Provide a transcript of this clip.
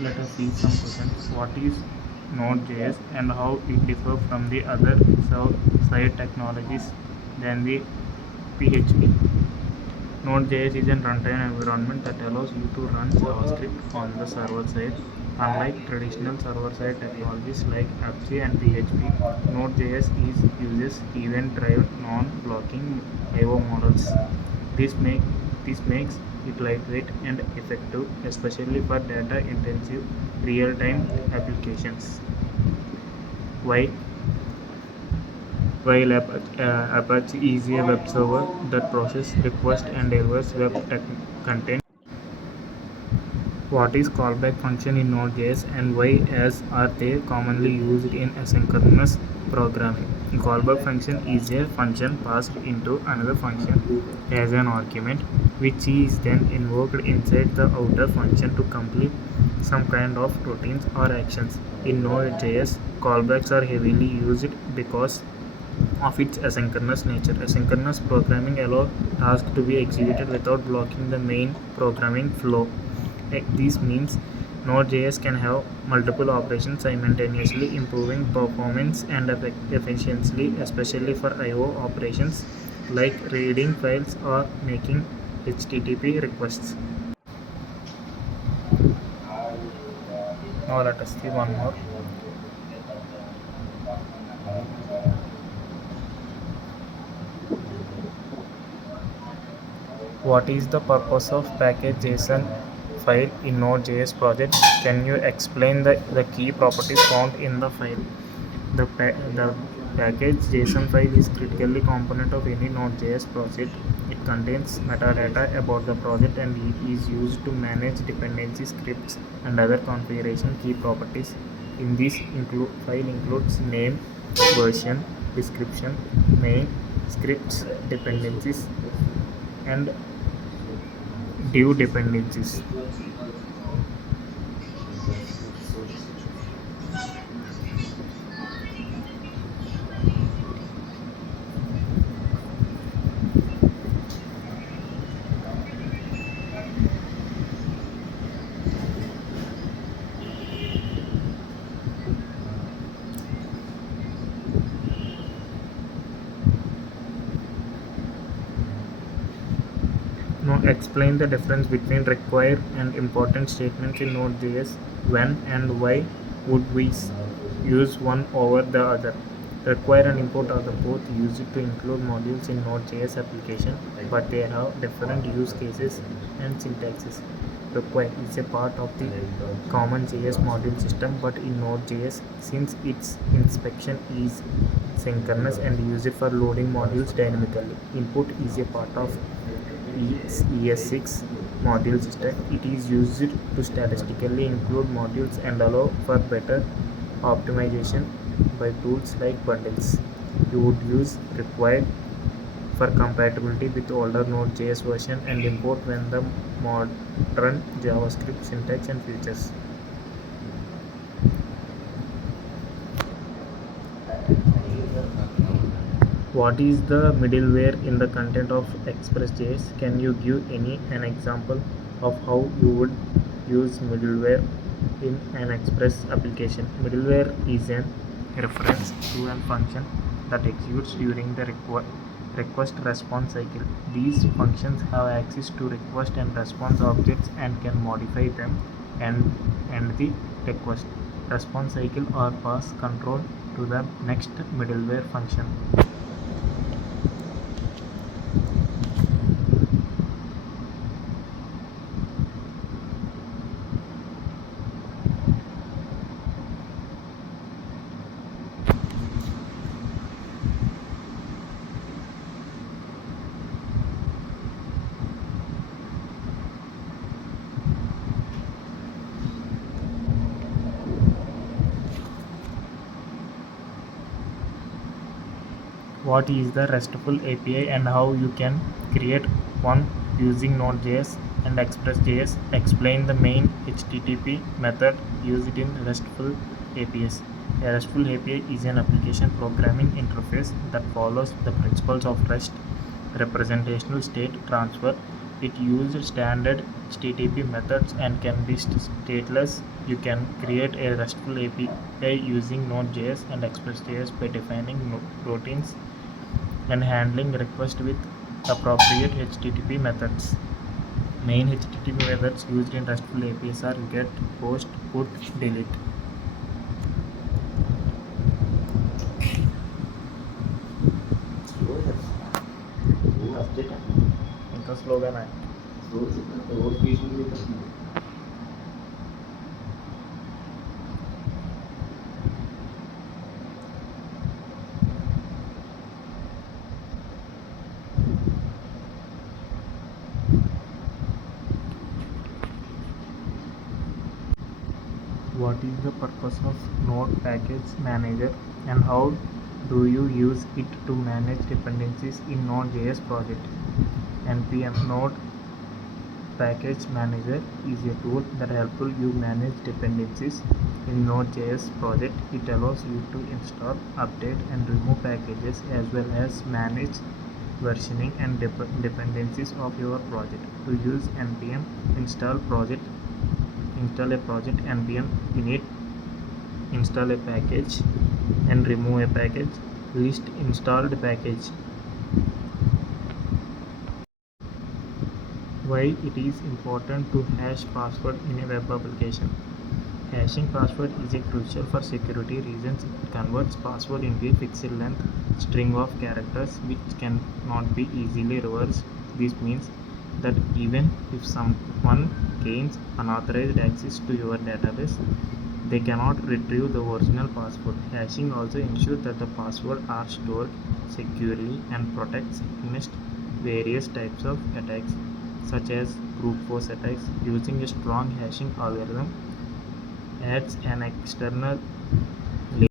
let us see some questions. What is Node.js and how it differs from the other server-side technologies than the PHP? Node.js is a runtime environment that allows you to run JavaScript on the server side. Unlike traditional server-side technologies like Apache and PHP, Node.js uses event-driven, non-blocking I/O models. This, make, this makes it lightweight and effective, especially for data-intensive real-time applications. Why? While Apache is a web server that processes requests and delivers content. What is callback function in Node.js and why are they commonly used in asynchronous programming? Callback function is a function passed into another function as an argument, which is then invoked inside the outer function to complete some kind of routines or actions. In Node.js, callbacks are heavily used because of its asynchronous nature. Asynchronous programming allows tasks to be executed without blocking the main programming flow. This means Node.js can have multiple operations simultaneously, improving performance and efficiency, especially for I/O operations like reading files or making HTTP requests. Now let us see one more. What is the purpose of package JSON file in Node.js project? Can you explain the key properties found in the file? The package JSON file is critically component of any Node.js project. It contains metadata about the project and it is used to manage dependency scripts and other configuration key properties. In this file includes name, version, description, main, scripts, dependencies, and div dependencies. Now explain the difference between required and important statements in Node.js. When and why would we use one over the other? Require and import are both used to include modules in Node.js application, but they have different use cases and syntaxes. Require is a part of the common JS module system, but in Node.js, since its inspection is synchronous and used for loading modules dynamically. Import is a part of ES6 module system. It is used to statistically include modules and allow for better optimization by tools like bundles. You would use required for compatibility with older Node.js version and import when the modern JavaScript syntax and features. What is the middleware in the content of Express.js? Can you give an example of how you would use middleware in an Express application? Middleware is a reference to a function that executes during the request response cycle. These functions have access to request and response objects and can modify them and the request response cycle or pass control to the next middleware function. What is the RESTful API and how you can create one using Node.js and Express.js? Explain the main HTTP method used in RESTful APIs. A RESTful API is an application programming interface that follows the principles of REST, representational state transfer. It uses standard HTTP methods and can be stateless. You can create a RESTful API using Node.js and Express.js by defining routines and handling requests with appropriate HTTP methods. Main HTTP methods used in RESTful APIs are get, post, put, delete. ఇంకా స్లోగానే What is the purpose of Node Package Manager and how do you use it to manage dependencies in Node.js project? npm Node Package Manager is a tool that helps you manage dependencies in Node.js project. It allows you to install, update and remove packages as well as manage versioning and dependencies of your project. To use npm install a project, npm init install a package and remove a package, list installed package. Why it is important to hash password in a web application. Hashing password is crucial for security reasons. It converts password into a fixed length string of characters which cannot be easily reversed. This means that even if someone gains unauthorized access to your database, they cannot retrieve the original password. Hashing also ensures that the passwords are stored securely and protects against various types of attacks such as brute force attacks. Using a strong hashing algorithm adds an external